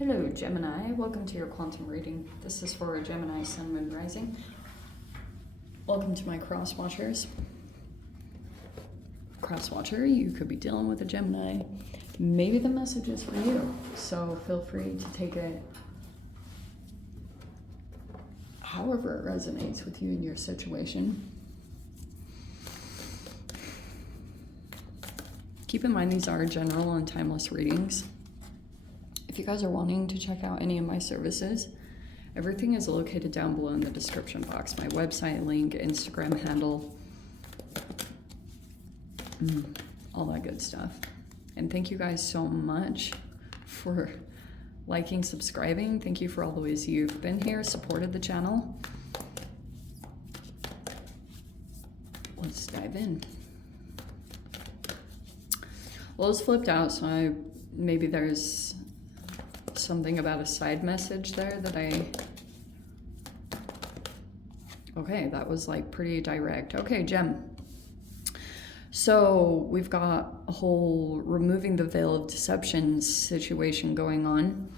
Hello Gemini, welcome to your quantum reading. This is for a Gemini Sun, Moon, Rising. Welcome to my cross watchers. Cross watcher, you could be dealing with a Gemini. Maybe the message is for you, so feel free to take it however it resonates with you and your situation. Keep in mind these are general and timeless readings. If you guys are wanting to check out any of my services, everything is located down below in the description box. My website link, Instagram handle, all that good stuff. And thank you guys so much for liking, subscribing. Thank you for all the ways you've been here, supported the channel. Let's dive in. Well, it's flipped out, so maybe there's something about a side message there that okay, that was like pretty direct. Okay, Gem. So we've got a whole removing the veil of deception situation going on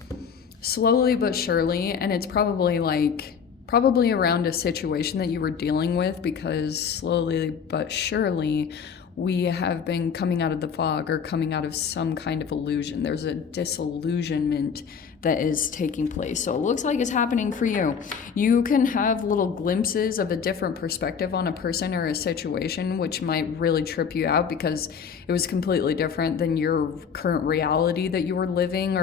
slowly but surely, and it's probably around a situation that you were dealing with, because slowly but surely we have been coming out of the fog or coming out of some kind of illusion. There's a disillusionment that is taking place. So it looks like it's happening for you. You can have little glimpses of a different perspective on a person or a situation, which might really trip you out because it was completely different than your current reality that you were living,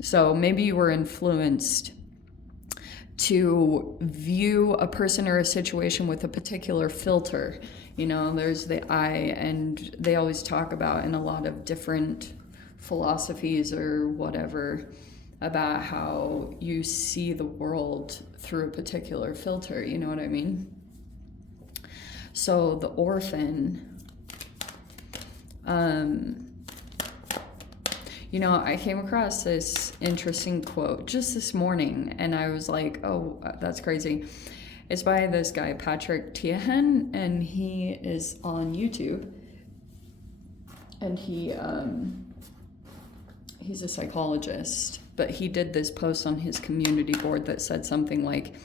so maybe you were influenced to view a person or a situation with a particular filter. You know, there's the eye, and they always talk about in a lot of different philosophies or whatever about how you see the world through a particular filter, you know what I mean? So the orphan, you know, I came across this interesting quote just this morning, and I was like, oh, that's crazy. It's by this guy, Patrick Tiahan, and he is on YouTube. And he's a psychologist, but he did this post on his community board that said something like,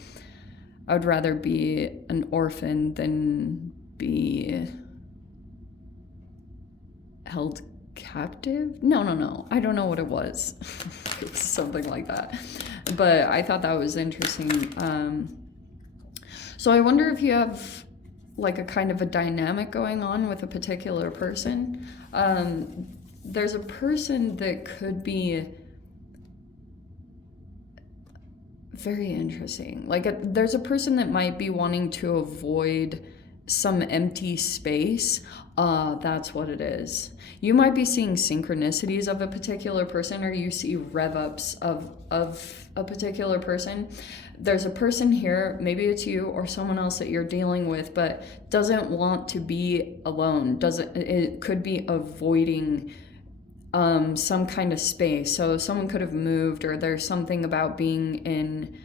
I would rather be an orphan than be held captive? No. I don't know what it was. It's something like that. But I thought that was interesting. So I wonder if you have like a kind of a dynamic going on with a particular person. There's a person that could be very interesting. There's a person that might be wanting to avoid some empty space. That's what it is. You might be seeing synchronicities of a particular person, or you see rev ups of a particular person. There's a person here, maybe it's you or someone else that you're dealing with, but doesn't want to be alone. It could be avoiding some kind of space. So someone could have moved, or there's something about being in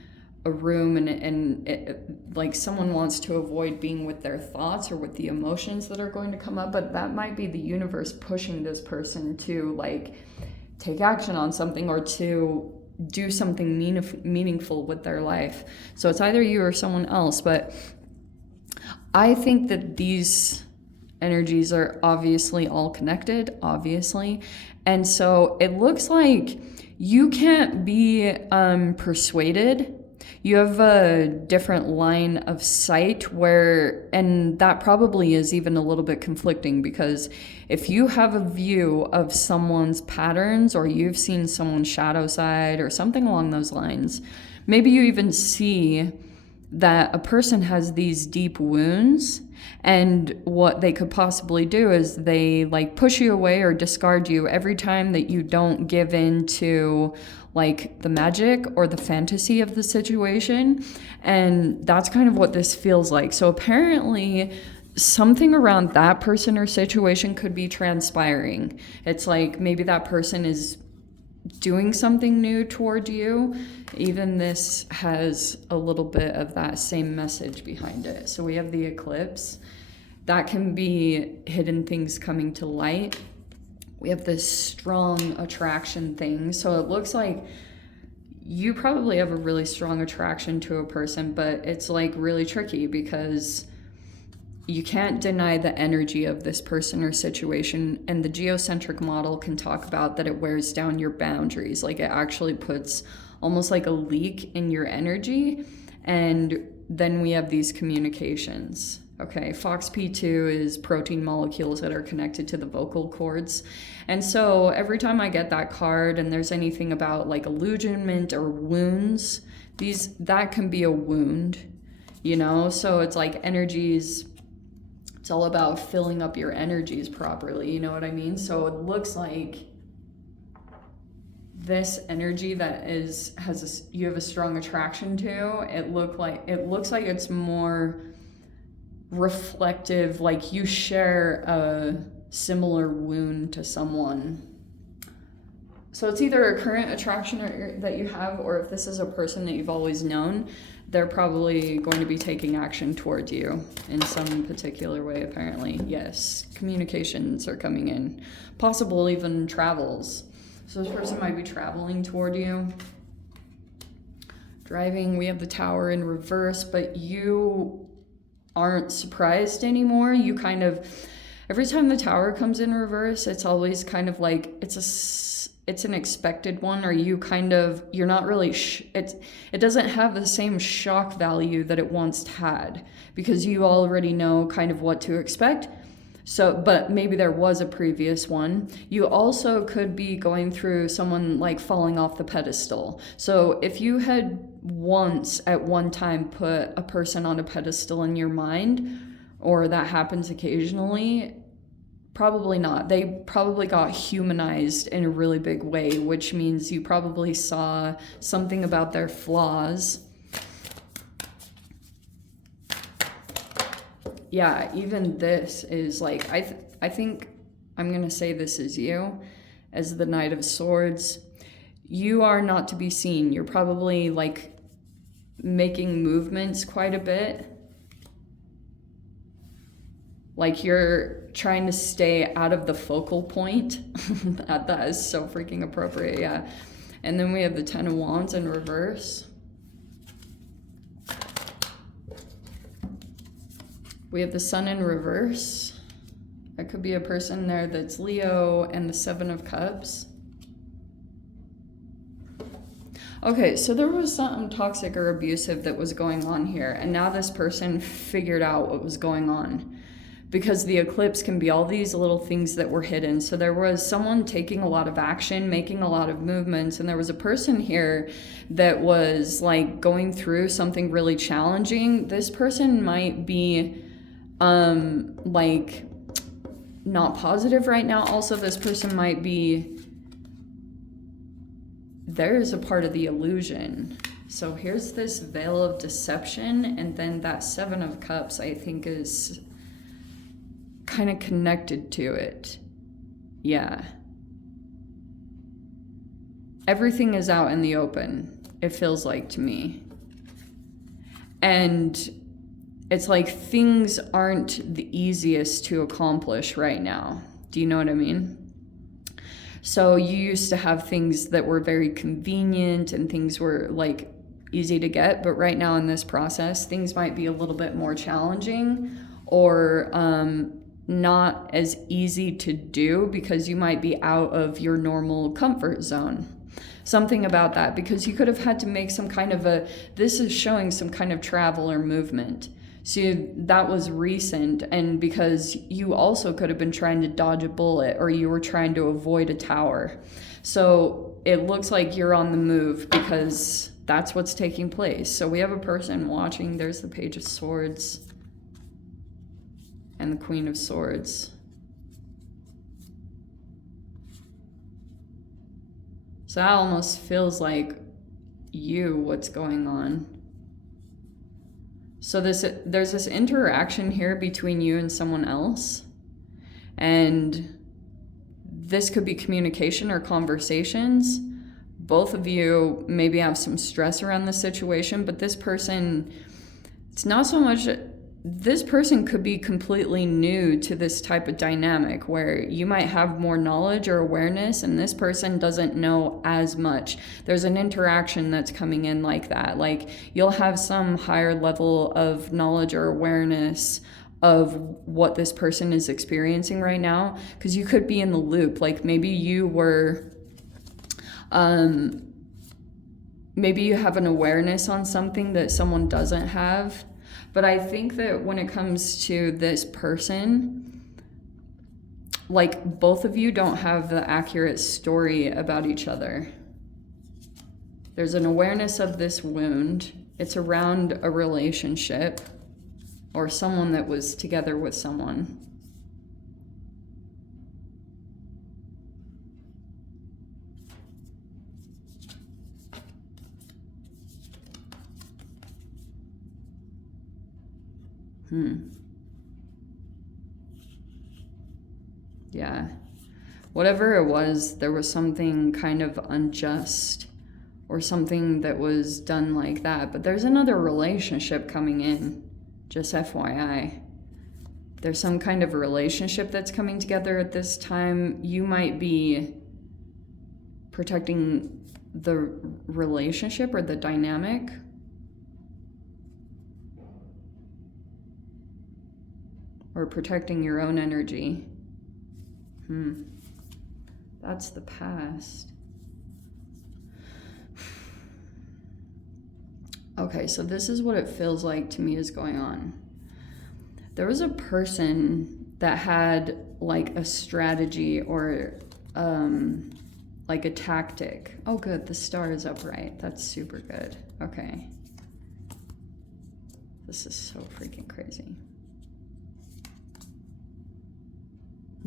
a room and like someone wants to avoid being with their thoughts or with the emotions that are going to come up, but that might be the universe pushing this person to like take action on something or to do something meaningful with their life. So it's either you or someone else, but I think that these energies are obviously all connected, obviously. And so it looks like you can't be persuaded. You have a different line of sight and that probably is even a little bit conflicting, because if you have a view of someone's patterns, or you've seen someone's shadow side or something along those lines, maybe you even see that a person has these deep wounds, and what they could possibly do is they like push you away or discard you every time that you don't give in to like the magic or the fantasy of the situation. And that's kind of what this feels like. So apparently something around that person or situation could be transpiring. It's like maybe that person is doing something new toward you. Even this has a little bit of that same message behind it. So we have the eclipse. That can be hidden things coming to light. We have this strong attraction thing. So it looks like you probably have a really strong attraction to a person, but it's like really tricky because you can't deny the energy of this person or situation. And the geocentric model can talk about that it wears down your boundaries. Like it actually puts almost like a leak in your energy. And then we have these communications. Okay, FOXP2 is protein molecules that are connected to the vocal cords. And so every time I get that card and there's anything about like illusionment or wounds, that can be a wound, you know? So it's like energies, it's all about filling up your energies properly, you know what I mean? So it looks like this energy that you have a strong attraction to, it looks like it's more reflective, like you share a similar wound to someone. So it's either a current attraction that you have, or if this is a person that you've always known, they're probably going to be taking action towards you in some particular way, apparently. Yes, communications are coming in. Possible even travels. So this person might be traveling toward you. Driving, we have the Tower in reverse, but you aren't surprised anymore. You kind of, every time the Tower comes in reverse, it's always kind of like, it's an expected one, or you're not really, it doesn't have the same shock value that it once had, because you already know kind of what to expect. So, but maybe there was a previous one. You also could be going through someone like falling off the pedestal. So if you had once at one time put a person on a pedestal in your mind, or that happens occasionally, probably not. They probably got humanized in a really big way, which means you probably saw something about their flaws. Yeah, even this is like, I think I'm going to say this is you as the Knight of Swords. You are not to be seen. You're probably like making movements quite a bit. Like you're trying to stay out of the focal point. That is so freaking appropriate, yeah. And then we have the Ten of Wands in reverse. We have the Sun in reverse. That could be a person there that's Leo, and the Seven of Cups. Okay, so there was something toxic or abusive that was going on here, and now this person figured out what was going on. Because the eclipse can be all these little things that were hidden. So there was someone taking a lot of action, making a lot of movements, and there was a person here that was like going through something really challenging. This person might be like not positive right now. Also, this person might be, there's a part of the illusion. So here's this veil of deception, and then that Seven of Cups I think is kind of connected to it. Yeah. Everything is out in the open, it feels like to me. And it's like things aren't the easiest to accomplish right now. Do you know what I mean? So you used to have things that were very convenient and things were like easy to get, but right now in this process, things might be a little bit more challenging, or not as easy to do because you might be out of your normal comfort zone. Something about that, because you could have had to make some kind of this is showing some kind of travel or movement. So that was recent, and because you also could have been trying to dodge a bullet, or you were trying to avoid a tower. So it looks like you're on the move because that's what's taking place. So we have a person watching. There's the Page of Swords and the Queen of Swords. So that almost feels like what's going on. So there's this interaction here between you and someone else. And this could be communication or conversations. Both of you maybe have some stress around the situation, but this person, it's not so much this person could be completely new to this type of dynamic where you might have more knowledge or awareness and this person doesn't know as much. There's an interaction that's coming in like that. Like you'll have some higher level of knowledge or awareness of what this person is experiencing right now, because you could be in the loop. Like maybe you were, maybe you have an awareness on something that someone doesn't have. But I think that when it comes to this person, like both of you don't have the accurate story about each other. There's an awareness of this wound. It's around a relationship or someone that was together with someone. Yeah. Whatever it was, there was something kind of unjust or something that was done like that. But there's another relationship coming in, just FYI. There's some kind of relationship that's coming together at this time. You might be protecting the relationship or the dynamic. Or protecting your own energy. That's the past. Okay, so this is what it feels like to me is going on. There was a person that had like a strategy or like a tactic. Oh good, the star is upright. That's super good. Okay. This is so freaking crazy.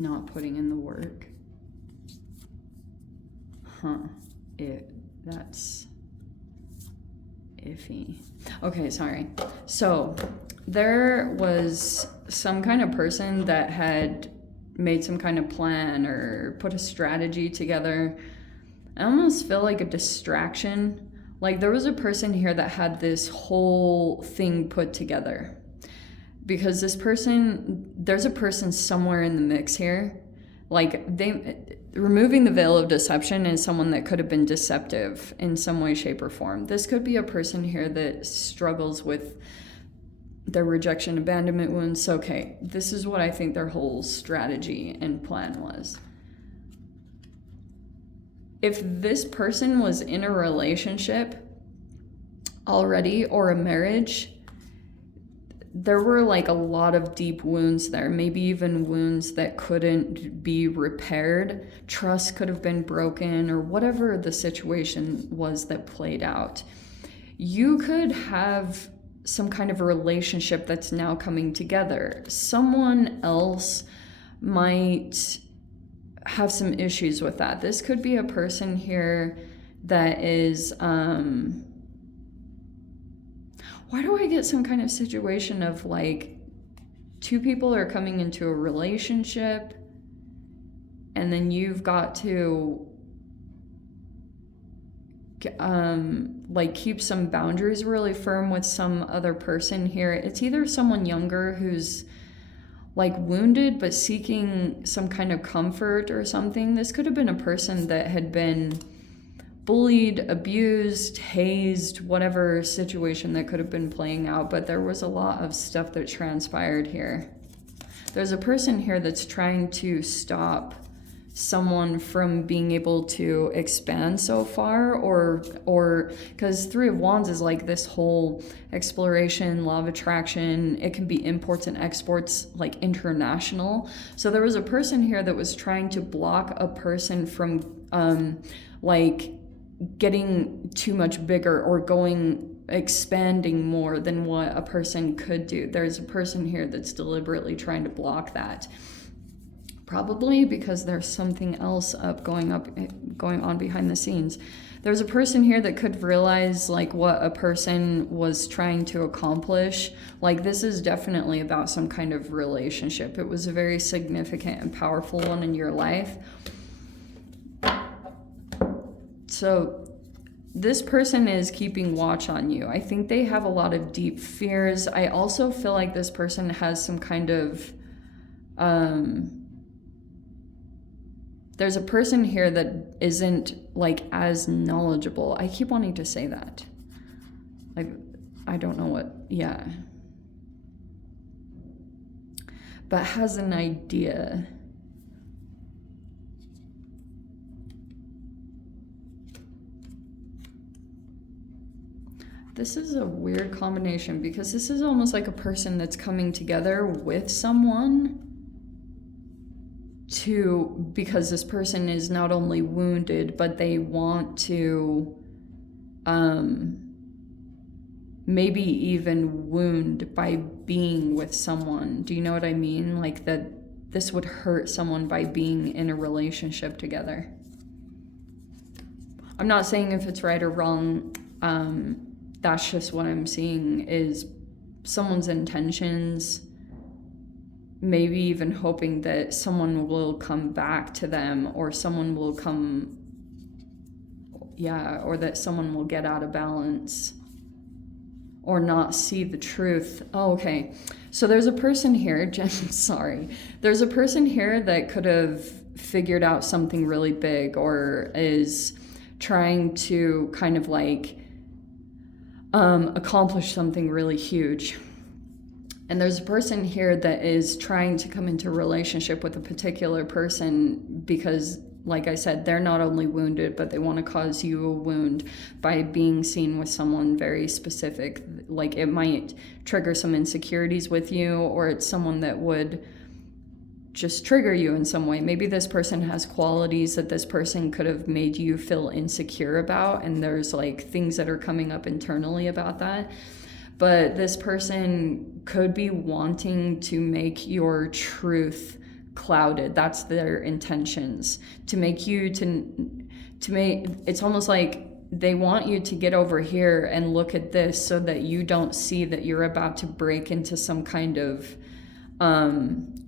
Not putting in the work. That's iffy. Okay, sorry. So there was some kind of person that had made some kind of plan or put a strategy together. I almost feel like a distraction. Like there was a person here that had this whole thing put together. Because this person, there's a person somewhere in the mix here. Like removing the veil of deception is someone that could have been deceptive in some way, shape, or form. This could be a person here that struggles with their rejection, abandonment wounds. Okay, this is what I think their whole strategy and plan was. If this person was in a relationship already or a marriage, there were like a lot of deep wounds there, maybe even wounds that couldn't be repaired. Trust could have been broken or whatever the situation was that played out. You could have some kind of a relationship that's now coming together. Someone else might have some issues with that. This could be a person here that is, why do I get some kind of situation of like two people are coming into a relationship and then you've got to like keep some boundaries really firm with some other person here. It's either someone younger who's like wounded but seeking some kind of comfort or something. This could have been a person that had been bullied, abused, hazed, whatever situation that could have been playing out, but there was a lot of stuff that transpired here. There's a person here that's trying to stop someone from being able to expand so far, or because Three of Wands is like this whole exploration, law of attraction. It can be imports and exports, like international. So there was a person here that was trying to block a person from like getting too much bigger or expanding more than what a person could do. There's a person here that's deliberately trying to block that. Probably because there's something else going on behind the scenes. There's a person here that could realize like what a person was trying to accomplish. Like this is definitely about some kind of relationship. It was a very significant and powerful one in your life. So this person is keeping watch on you. I think they have a lot of deep fears. I also feel like this person has some kind of there's a person here that isn't like as knowledgeable. I keep wanting to say that. Like, I don't know what, yeah. But has an idea. This is a weird combination because this is almost like a person that's coming together with someone because this person is not only wounded, but they want to maybe even wound by being with someone. Do you know what I mean? Like that this would hurt someone by being in a relationship together. I'm not saying if it's right or wrong. That's just what I'm seeing is someone's intentions, maybe even hoping that someone will come back to them or someone will come, or that someone will get out of balance or not see the truth. Oh, okay. So there's a person here, Jen, sorry. There's a person here that could have figured out something really big or is trying to kind of like accomplish something really huge. And there's a person here that is trying to come into a relationship with a particular person because, like I said, they're not only wounded, but they want to cause you a wound by being seen with someone very specific. Like it might trigger some insecurities with you, or it's someone that would just trigger you in some way. Maybe this person has qualities that this person could have made you feel insecure about, and there's like things that are coming up internally about that. But this person could be wanting to make your truth clouded. That's their intentions. To make you to make it's almost like they want you to get over here and look at this so that you don't see that you're about to break into some kind of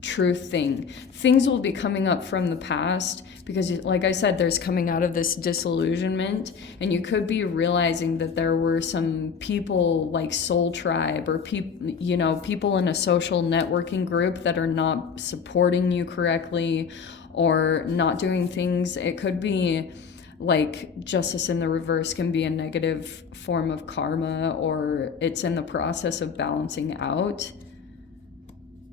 truth thing. Things will be coming up from the past because, like I said, there's coming out of this disillusionment, and you could be realizing that there were some people like Soul Tribe or people in a social networking group that are not supporting you correctly or not doing things. It could be like justice in the reverse can be a negative form of karma, or it's in the process of balancing out.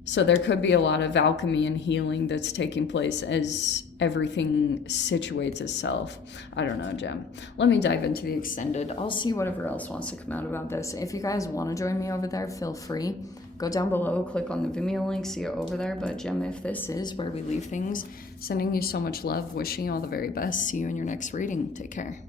So there could be a lot of alchemy and healing that's taking place as everything situates itself. I don't know, Jem. Let me dive into the extended. I'll see whatever else wants to come out about this. If you guys want to join me over there, feel free. Go down below, click on the Vimeo link, see it over there. But Jem, if this is where we leave things, sending you so much love, wishing you all the very best. See you in your next reading. Take care.